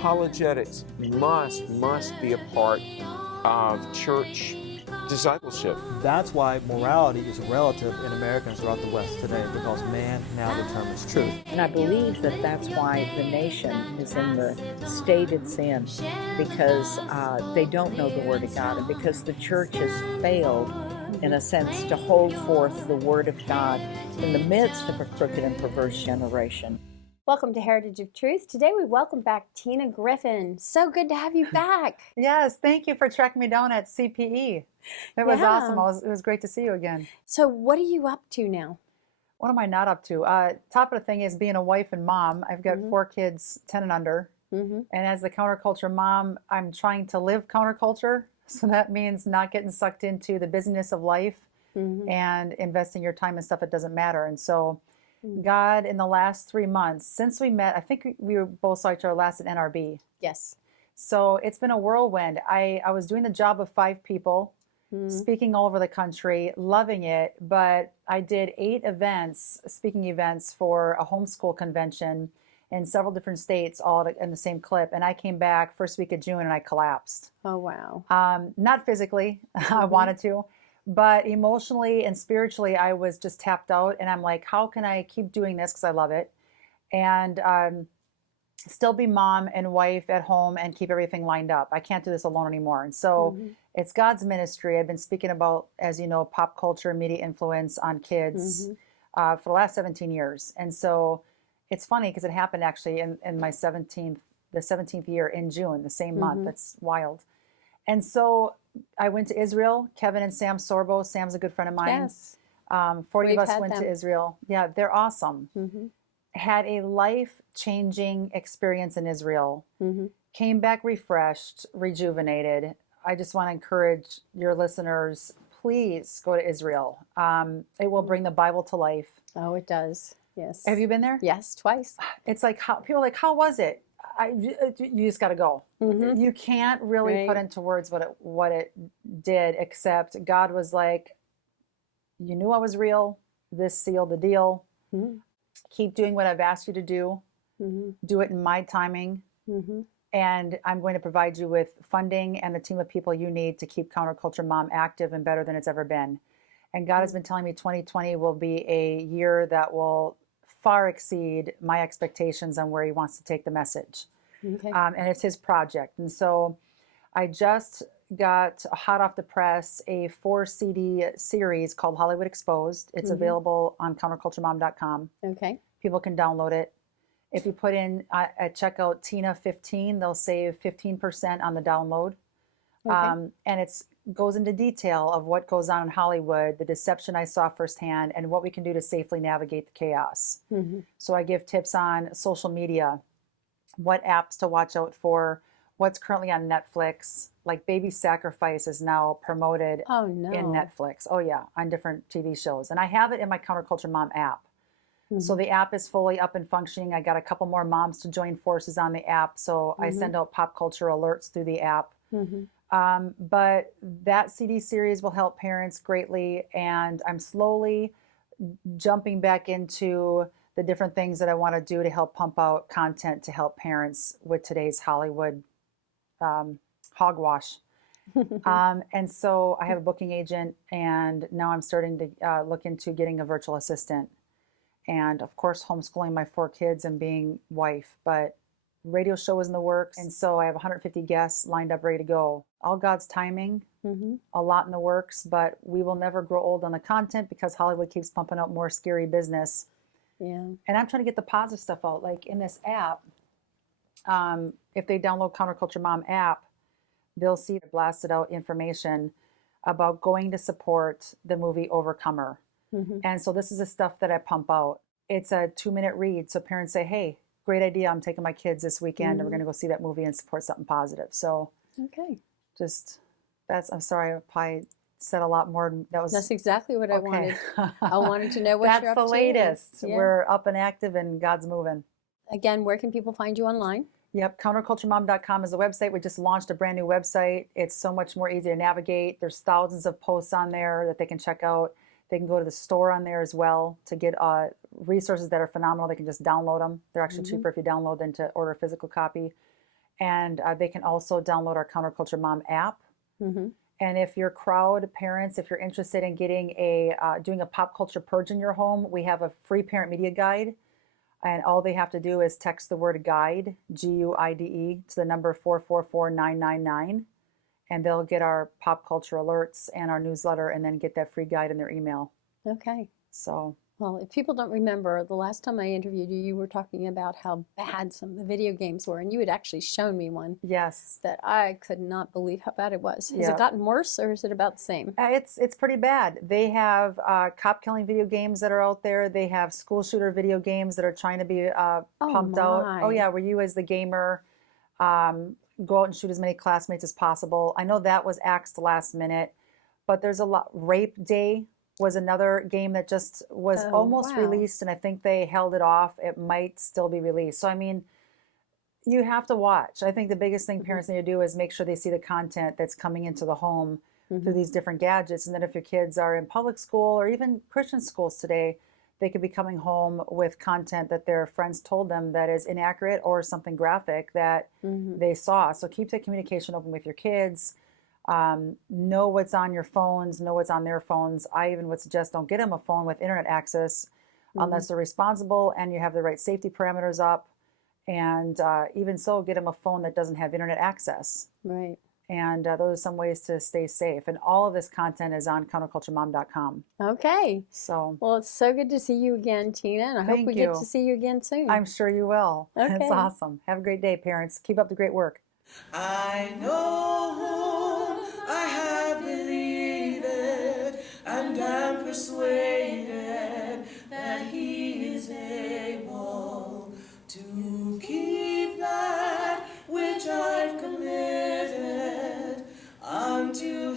apologetics must be a part of church discipleship. That's why morality is relative in Americans throughout the West today, because man now determines truth. And I believe that that's why the nation is in the state it's in, because they don't know the Word of God, and because the church has failed, in a sense, to hold forth the Word of God in the midst of a crooked and perverse generation. Welcome to Heritage of Truth. Today we welcome back Tina Griffin. So good to have you back. Yes, thank you for tracking me down at CPE. It was awesome. It was great to see you again. So what are you up to now? What am I not up to? Top of the thing is being a wife and mom. I've got 4 kids, 10 and under. And as the counterculture mom, I'm trying to live counterculture. So that means not getting sucked into the busyness of life and investing your time in stuff that doesn't matter. And so God, in the last 3 months, since we met, I think we were both saw each other last at NRB. Yes. So it's been a whirlwind. I was doing the job of 5 people, speaking all over the country, loving it. But I did 8 events, speaking events for a homeschool convention in several different states, all in the same clip. And I came back first week of June and I collapsed. Oh, wow. Not physically, I wanted to. But emotionally and spiritually, I was just tapped out. And I'm like, how can I keep doing this? Because I love it. And still be mom and wife at home and keep everything lined up. I can't do this alone anymore. And so it's God's ministry. I've been speaking about, as you know, pop culture, media influence on kids for the last 17 years. And so it's funny because it happened actually in my 17th year in June, the same month. That's wild. And so I went to Israel. Kevin and Sam Sorbo. Sam's a good friend of mine. Yes. 40 of us went to Israel. Yeah, they're awesome. Had a life-changing experience in Israel. Came back refreshed, rejuvenated. I just want to encourage your listeners, please go to Israel. It will bring the Bible to life. Oh, it does. Yes. Have you been there? Yes, twice. It's like, people are like, how was it? You just got to go. You can't really put into words what it did, except God was like, you knew I was real. This sealed the deal. Keep doing what I've asked you to do. Do it in my timing. And I'm going to provide you with funding and the team of people you need to keep Counterculture Mom active and better than it's ever been. And God has been telling me 2020 will be a year that will far exceed my expectations on where he wants to take the message. And it's his project. And so I just got hot off the press a 4 CD series called Hollywood Exposed. It's available on counterculturemom.com. People can download it. If you put in at checkout Tina 15, they'll save 15% on the download. And it's goes into detail of what goes on in Hollywood, the deception I saw firsthand, and what we can do to safely navigate the chaos. So I give tips on social media, what apps to watch out for, what's currently on Netflix. Like Baby Sacrifice is now promoted in Netflix. Oh yeah, on different TV shows. And I have it in my Counterculture Mom app. So the app is fully up and functioning. I got a couple more moms to join forces on the app. So I send out pop culture alerts through the app. But that CD series will help parents greatly. And I'm slowly jumping back into the different things that I want to do to help pump out content to help parents with today's Hollywood hogwash. And so I have a booking agent, and now I'm starting to look into getting a virtual assistant. And of course, homeschooling my 4 kids and being wife. But radio show is in the works. And so I have 150 guests lined up, ready to go. All God's timing, a lot in the works, but we will never grow old on the content because Hollywood keeps pumping out more scary business. And I'm trying to get the positive stuff out. Like in this app, if they download Counterculture Mom app, they'll see blasted out information about going to support the movie Overcomer. And so this is the stuff that I pump out. It's a 2-minute read. So parents say, hey, great idea. I'm taking my kids this weekend and we're going to go see that movie and support something positive. So I'm sorry, I probably said a lot more. That's exactly what I wanted. I wanted to know what you're up to. That's the latest. We're up and active and God's moving. Again, where can people find you online? Yep, counterculturemom.com is the website. We just launched a brand new website. It's so much more easy to navigate. There's thousands of posts on there that they can check out. They can go to the store on there as well to get resources that are phenomenal. They can just download them. They're actually cheaper if you download than to order a physical copy. And they can also download our Counterculture Mom app. Mm-hmm. And if you're crowd parents, if you're interested in getting doing a pop culture purge in your home, we have a free parent media guide. And all they have to do is text the word guide, GUIDE, to the number 444-999. And they'll get our pop culture alerts and our newsletter, and then get that free guide in their email. Okay. So, well, if people don't remember, the last time I interviewed you, you were talking about how bad some of the video games were, and you had actually shown me one yes. that I could not believe how bad it was. Has Yeah. it gotten worse, or is it about the same? It's pretty bad. They have cop killing video games that are out there. They have school shooter video games that are trying to be pumped out. my. Oh yeah, where you as the gamer go out and shoot as many classmates as possible. I know that was axed last minute, but there's a lot. Rape Day was another game that just was Oh, almost wow. released, and I think they held it off. It might still be released. So I mean, you have to watch. I think the biggest thing parents need to do is make sure they see the content that's coming into the home through these different gadgets. And then if your kids are in public school or even Christian schools today, they could be coming home with content that their friends told them that is inaccurate or something graphic that they saw. So keep the communication open with your kids. Know what's on your phones, know what's on their phones. I even would suggest don't get them a phone with internet access unless they're responsible and you have the right safety parameters up. And even so, get them a phone that doesn't have internet access. Right. And those are some ways to stay safe. And all of this content is on counterculturemom.com. Okay. So, Well, it's so good to see you again, Tina, and I hope Thank we you. get to see you again soon. I'm sure you will. Okay. It's awesome. Have a great day, parents. Keep up the great work. I know whom I have believed, and am persuaded that he is able to keep that which I've committed unto